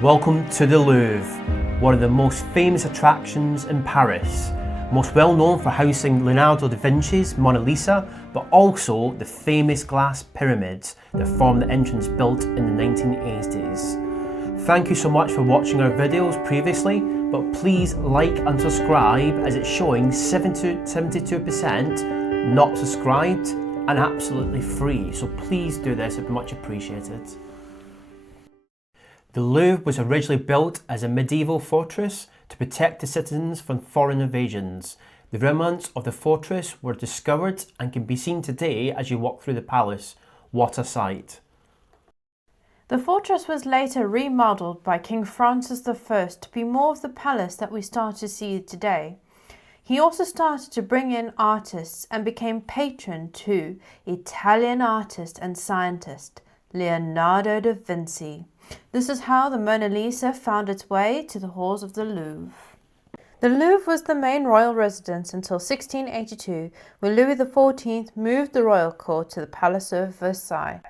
Welcome to the Louvre, one of the most famous attractions in Paris, most well known for housing Leonardo da Vinci's Mona Lisa, but also the famous glass pyramids that form the entrance built in the 1980s. Thank you so much for watching our videos previously, but please like and subscribe as it's showing 72% not subscribed and absolutely free, so please do this, it'd be much appreciated. The Louvre was originally built as a medieval fortress to protect the citizens from foreign invasions. The remnants of the fortress were discovered and can be seen today as you walk through the palace. What a sight! The fortress was later remodeled by King Francis I to be more of the palace that we start to see today. He also started to bring in artists and became patron to Italian artist and scientist Leonardo da Vinci. This is how the Mona Lisa found its way to the halls of the Louvre. The Louvre was the main royal residence until 1682, when Louis XIV moved the royal court to the Palace of Versailles.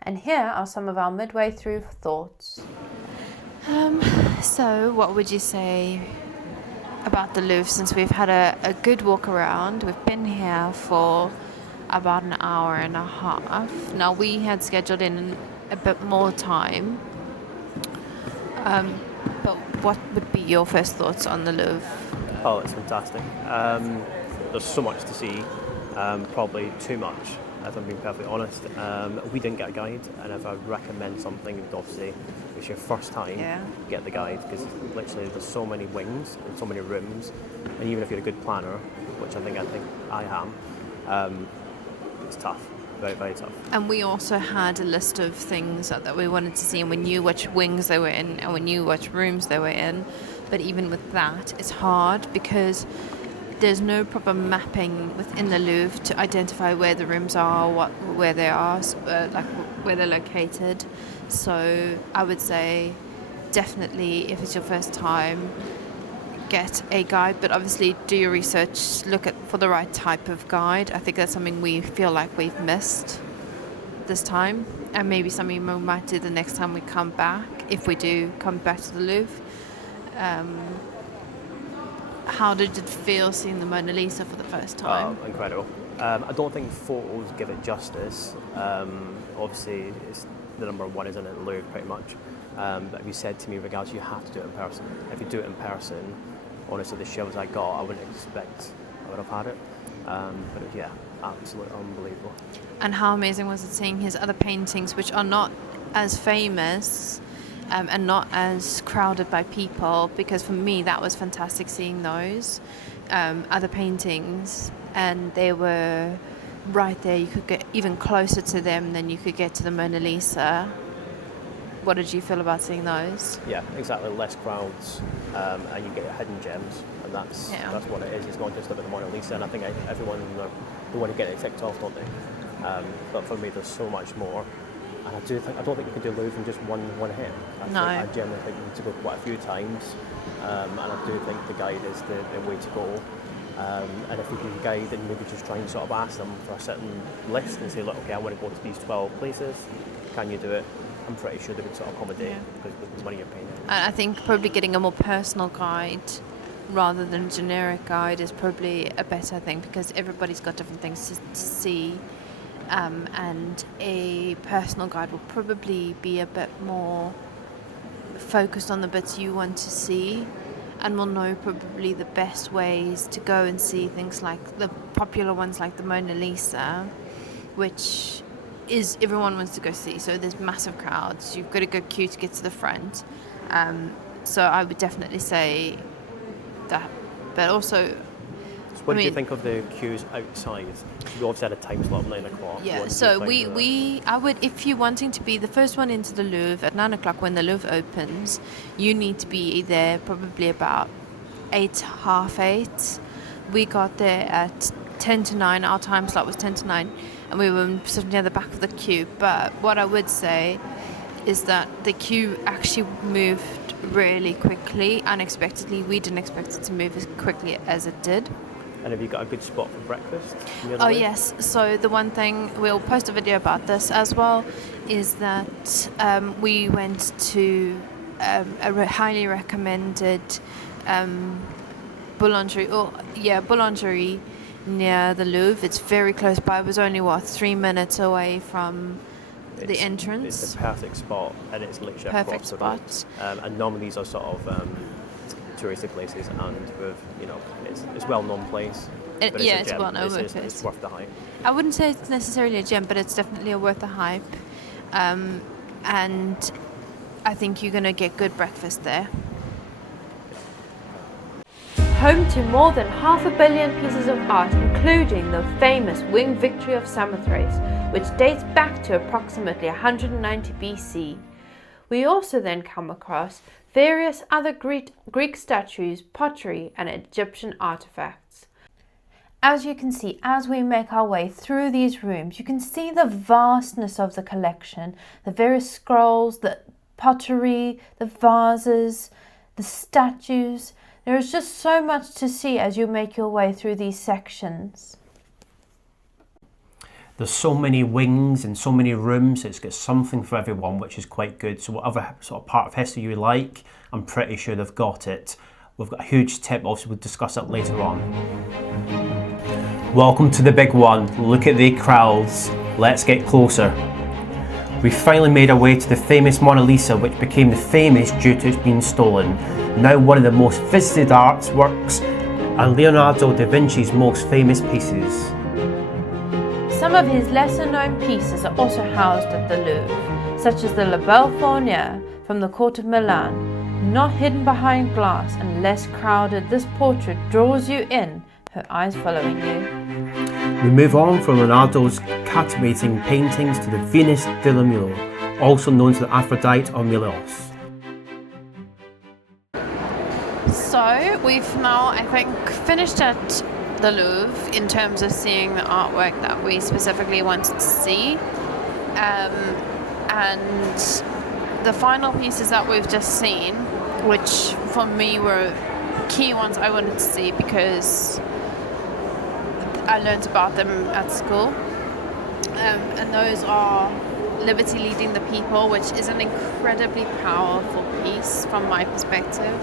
And here are some of our midway through thoughts. So what would you say about the Louvre since we've had a good walk around? We've been here for about an hour and a half. Now we had scheduled in a bit more time. But what would be your first thoughts on the Louvre? Oh, it's fantastic. There's so much to see, probably too much, if I'm being perfectly honest. We didn't get a guide, and if I would recommend something, obviously, it's your first time, get the guide, because literally there's so many wings and so many rooms, and even if you're a good planner, which I think I am, it's tough. Very, very tough. And we also had a list of things that we wanted to see, and we knew which wings they were in and we knew which rooms they were in. But even with that, it's hard because there's no proper mapping within the Louvre to identify where the rooms are, where they are, where they're located. So I would say definitely if it's your first time, get a guide, but obviously do your research, look for the right type of guide. I think that's something we feel like we've missed this time, and maybe something we might do the next time we come back, if we do come back to the Louvre. How did it feel seeing the Mona Lisa for the first time? Oh, incredible. I don't think photos give it justice. Obviously, it's the number one, isn't it, the Louvre, pretty much. But if you said to me, regardless, you have to do it in person. If you do it in person, honestly, the shows I got, I wouldn't expect I would have had it. But yeah, absolutely unbelievable. And how amazing was it seeing his other paintings, which are not as famous and not as crowded by people, because for me that was fantastic seeing those other paintings, and they were right there. You could get even closer to them than you could get to the Mona Lisa. What did you feel about seeing those? Yeah, exactly. Less crowds, and you get hidden gems, and that's what it is. It's not just about the Mona Lisa, and I think everyone they want to get it ticked off, don't they? But for me, there's so much more, and I don't think you can do Louvre in just one hit. I generally think you need to go quite a few times, and I do think the guide is the way to go. And if you do the guide, then maybe just try and sort of ask them for a certain list and say, look, okay, I want to go to these 12 places. Can you do it? I'm pretty sure they would sort of accommodate because with the money you're paying. I think probably getting a more personal guide rather than a generic guide is probably a better thing, because everybody's got different things to see, and a personal guide will probably be a bit more focused on the bits you want to see, and will know probably the best ways to go and see things like the popular ones like the Mona Lisa, which is everyone wants to go see, so there's massive crowds, you've got to go queue to get to the front, so I would definitely say that. But also, what did you think of the queues outside? You obviously had a time slot of 9 o'clock. Yeah, so I would, if you're wanting to be the first one into the Louvre at 9 o'clock when the Louvre opens, you need to be there probably about 8, half 8. We got there at 10 to 9, our time slot was 10 to 9, and we were sort of near the back of the queue. But what I would say is that the queue actually moved really quickly, unexpectedly. We didn't expect it to move as quickly as it did. And have you got a good spot for breakfast? Oh yes, so the one thing, we'll post a video about this as well, is that we went to highly recommended boulangerie near the Louvre. It's very close by. It was only 3 minutes away from the entrance. It's the perfect spot, and it's literally Perfect across the spot. road. And normally these are sort of touristy places, and with it's a well-known place. But It's gem. well known. It's worth the hype. I wouldn't say it's necessarily a gem, but it's definitely worth the hype. And I think you're going to get good breakfast there. Home to more than 500 million pieces of art, including the famous Winged Victory of Samothrace, which dates back to approximately 190 BC. We also then come across various other Greek statues, pottery, and Egyptian artifacts. As you can see, as we make our way through these rooms, you can see the vastness of the collection, the various scrolls, the pottery, the vases, the statues. There is just so much to see as you make your way through these sections. There's so many wings and so many rooms, it's got something for everyone, which is quite good. So whatever sort of part of history you like, I'm pretty sure they've got it. We've got a huge tip, obviously we'll discuss it later on. Welcome to the big one. Look at the crowds. Let's get closer. We finally made our way to the famous Mona Lisa, which became the famous due to its being stolen. Now one of the most visited artworks and Leonardo da Vinci's most famous pieces. Some of his lesser known pieces are also housed at the Louvre, such as the La Belle Fournier from the court of Milan. Not hidden behind glass and less crowded, this portrait draws you in, her eyes following you. We move on from Leonardo's captivating paintings to the Venus de Milo, also known as the Aphrodite or Milos. So we've now, I think, finished at the Louvre in terms of seeing the artwork that we specifically wanted to see. And the final pieces that we've just seen, which for me were key ones I wanted to see because I learned about them at school. And those are Liberty Leading the People, which is an incredibly powerful piece from my perspective.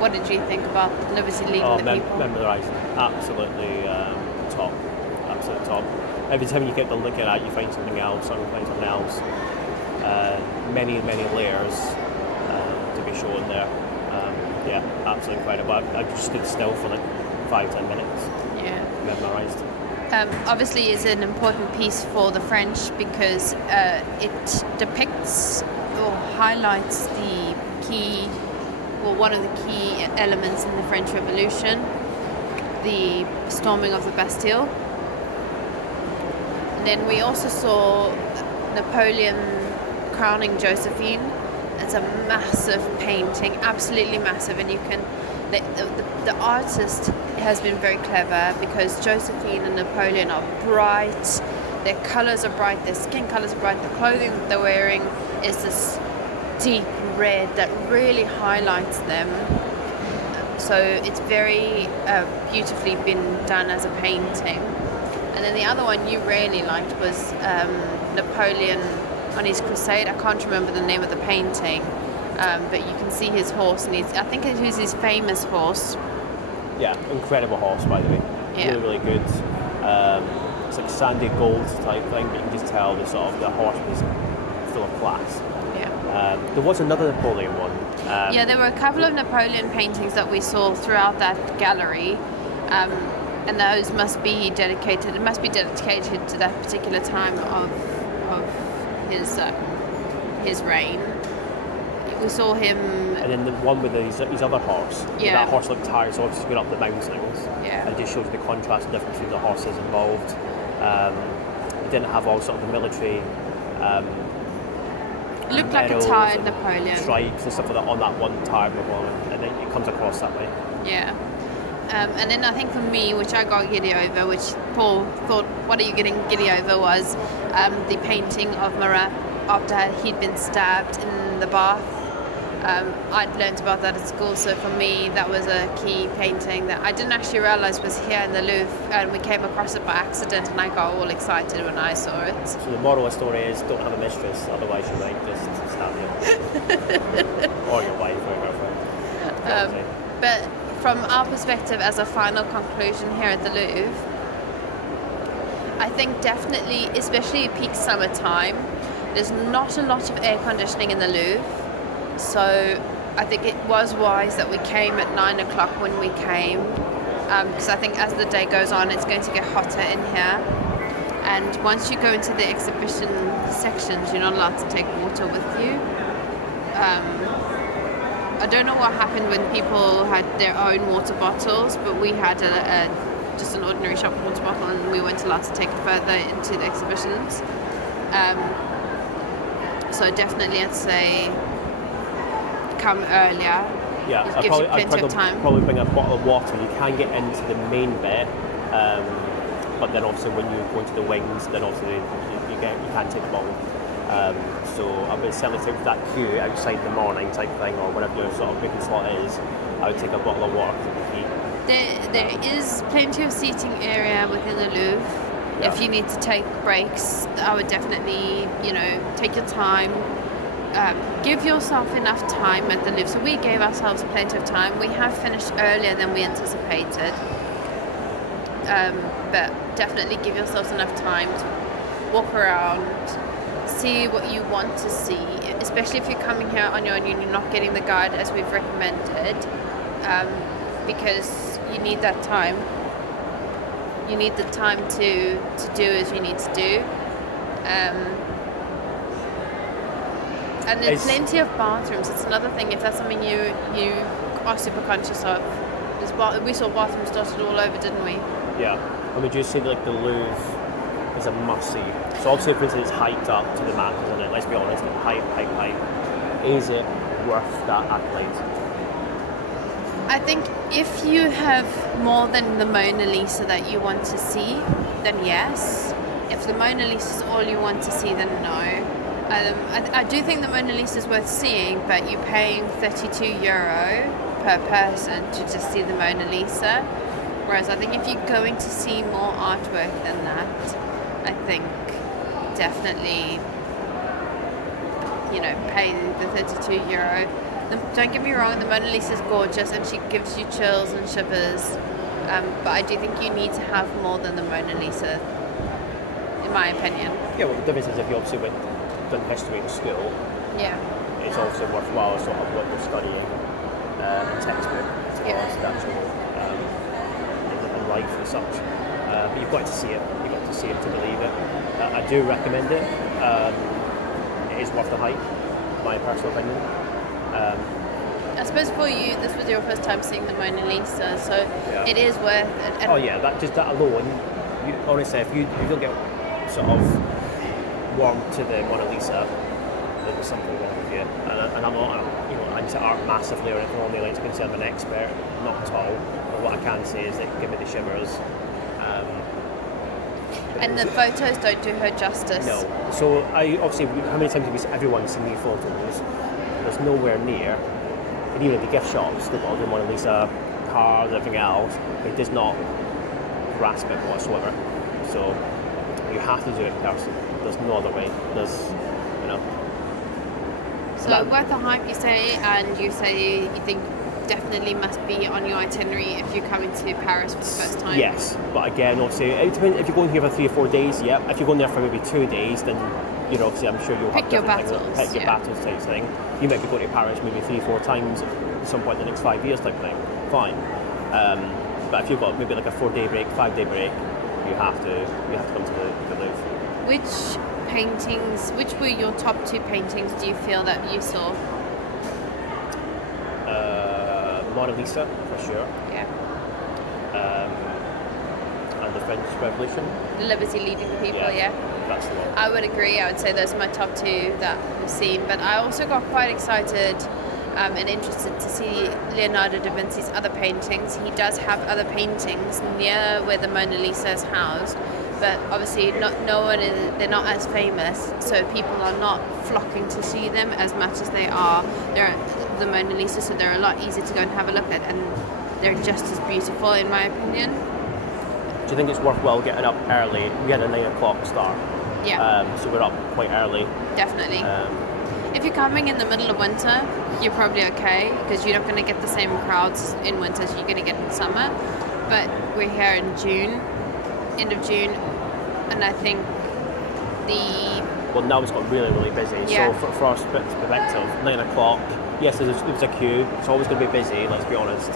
What did you think about Liberty Leading the People? Memorising, absolutely top, absolute top. Every time you get to looking at it, you find something else, or you find something else. Many layers to be shown there. Yeah, absolutely incredible. I just stood still for like 5-10 minutes. Yeah. Memorised. Obviously, it's an important piece for the French because it depicts or highlights the key, well, one of the key elements in the French Revolution, the storming of the Bastille. And then we also saw Napoleon crowning Josephine. It's a massive painting, absolutely massive, and you can. The artist has been very clever because Josephine and Napoleon are bright, their colours are bright, their skin colours are bright, the clothing that they're wearing is this deep red that really highlights them. So it's very beautifully been done as a painting. And then the other one you really liked was Napoleon on his crusade. I can't remember the name of the painting. But you can see his horse, and I think it was his famous horse. Yeah, incredible horse, by the way. Yeah. Really good. It's like sandy gold type thing, but you can just tell the horse was full of class. Yeah. There was another Napoleon one. Yeah, there were a couple of Napoleon paintings that we saw throughout that gallery, and those must be dedicated. It must be dedicated to that particular time of his reign. We saw him. And then the one with his other horse. Yeah. That horse looked tired, so obviously going up the mountains. Yeah. It just shows the contrast and difference between the horses involved. It didn't have all sort of the military. Looked like a tired Napoleon. Stripes and stuff like that on that one tired Napoleon, and then it comes across that way. Yeah. And then I think for me, which I got giddy over, which Paul thought, what are you getting giddy over, was the painting of Marat after he'd been stabbed in the bath. I'd learnt about that at school, so for me that was a key painting that I didn't actually realise was here in the Louvre, and we came across it by accident, and I got all excited when I saw it. So the moral of the story is don't have a mistress, otherwise you might just stab you. Or your wife or your girlfriend. But from our perspective as a final conclusion here at the Louvre, I think definitely, especially peak summertime, there's not a lot of air conditioning in the Louvre. So I think it was wise that we came at 9 o'clock when we came, because I think as the day goes on, it's going to get hotter in here. And once you go into the exhibition sections, you're not allowed to take water with you. I don't know what happened when people had their own water bottles, but we had just an ordinary shop water bottle, and we weren't allowed to take it further into the exhibitions. So definitely, I'd say come earlier. Yeah, it gives you plenty of time. Probably bring a bottle of water. You can get into the main bit, but then also when you go into the wings, then also you can take a bottle. So I would certainly take that queue outside in the morning type thing, or whatever your sort of booking slot is. I would take a bottle of water to the heat. There is plenty of seating area within the Louvre. Yeah. If you need to take breaks, I would definitely, take your time. Give yourself enough time at the Louvre. So we gave ourselves plenty of time. We have finished earlier than we anticipated. But definitely give yourselves enough time to walk around, see what you want to see, especially if you're coming here on your own and you're not getting the guide as we've recommended, because you need that time. You need the time to do as you need to do. And there's plenty of bathrooms. It's another thing, if that's something you are super conscious of. We saw bathrooms dotted all over, didn't we? Yeah. And would you say like the Louvre is a must-see? So obviously, for instance, it's hiked up to the max, isn't it? Let's be honest, height. Is it worth that accolade? I think if you have more than the Mona Lisa that you want to see, then yes. If the Mona Lisa is all you want to see, then no. I do think the Mona Lisa is worth seeing, but you're paying €32 per person to just see the Mona Lisa. Whereas I think if you're going to see more artwork than that, I think definitely, pay the €32. Don't get me wrong, the Mona Lisa is gorgeous and she gives you chills and shivers. But I do think you need to have more than the Mona Lisa, in my opinion. Yeah, well, the difference is if you obviously done history in school, yeah, it's also worthwhile sort of what you're studying textbook as well as the actual in life as such. But you've got to see it. You've got to see it to believe it. I do recommend it. It is worth the hype, my personal opinion. I suppose for you, this was your first time seeing the Mona Lisa, so yeah. It is worth it. And that alone, honestly, if you don't get sort of warm to the Mona Lisa, there's something wrong with you. And I'm not, into art massively or anything. Only like to consider I'm an expert, not at all. But what I can say is that give me the shivers. And the photos don't do her justice. No. So obviously, how many times have everyone seen these photos? There's nowhere near. And even at the gift shops, they've got all the Mona Lisa cards, everything else. It does not grasp it whatsoever. So you have to do it in person. There's no other way. So worth the hype, you say, and you say you think definitely must be on your itinerary if you're coming to Paris for the first time. Yes, but again, obviously, it depends. If you're going here for 3 or 4 days, yeah. If you're going there for maybe 2 days, then obviously, I'm sure you'll pick have your battles. battles. Pick your battles type thing. You might be going to Paris maybe 3-4 times at some point in the next 5 years type thing. Fine. But if you've got maybe like a 4-day break, 5-day break, you have to come to the Louvre. Which were your top 2 paintings do you feel that you saw? Mona Lisa, for sure. Yeah. And the French Revolution. The Liberty Leaving the People, yeah. That's the one. I would agree. I would say those are my top 2 that we've seen. But I also got quite excited and interested to see Leonardo da Vinci's other paintings. He does have other paintings near where the Mona Lisa is housed. But obviously, they're not as famous, so people are not flocking to see them as much as they are. They're the Mona Lisa, so they're a lot easier to go and have a look at, and they're just as beautiful, in my opinion. Do you think it's worthwhile getting up early? We had a 9 o'clock start. Yeah. So we're up quite early. Definitely. If you're coming in the middle of winter, you're probably okay because you're not going to get the same crowds in winter as you're going to get in summer. But we're here in June, end of June, and I think well, now it's got really, really busy. Yeah. So for our perspective, 9 o'clock, yes, there was a queue. It's always going to be busy, let's be honest.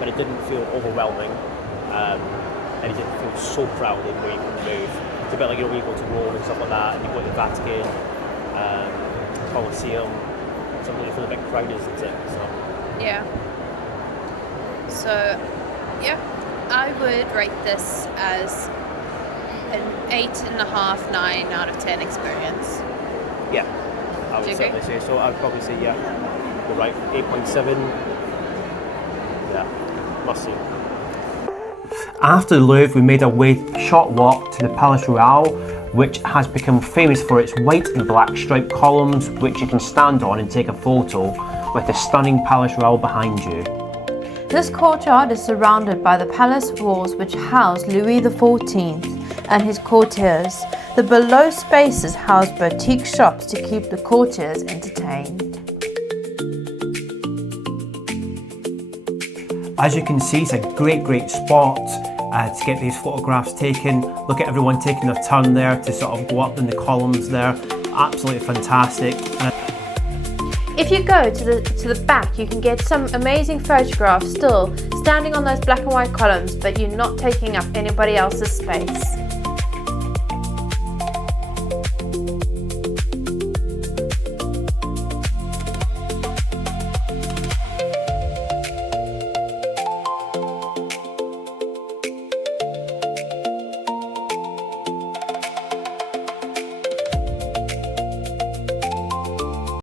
But it didn't feel overwhelming. And it didn't feel so crowded where you couldn't move. It's a bit like, when you go to Rome and stuff like that, and you go to the Vatican, Colosseum, something you feel a bit crowded, isn't it? So. Yeah. So, yeah, I would rate this as an 8.5, 9 out of 10 experience. Yeah, I would certainly say so. I'd probably say, yeah, you're right, 8.7. Yeah, must see. After the Louvre, we made a short walk to the Palais Royal, which has become famous for its white and black striped columns, which you can stand on and take a photo with the stunning Palais Royal behind you. This courtyard is surrounded by the palace walls which house Louis XIV and his courtiers. The below spaces house boutique shops to keep the courtiers entertained. As you can see, it's a great spot to get these photographs taken. Look at everyone taking their turn there to sort of go up in the columns there. Absolutely fantastic. If you go to the back, you can get some amazing photographs still standing on those black and white columns, but you're not taking up anybody else's space.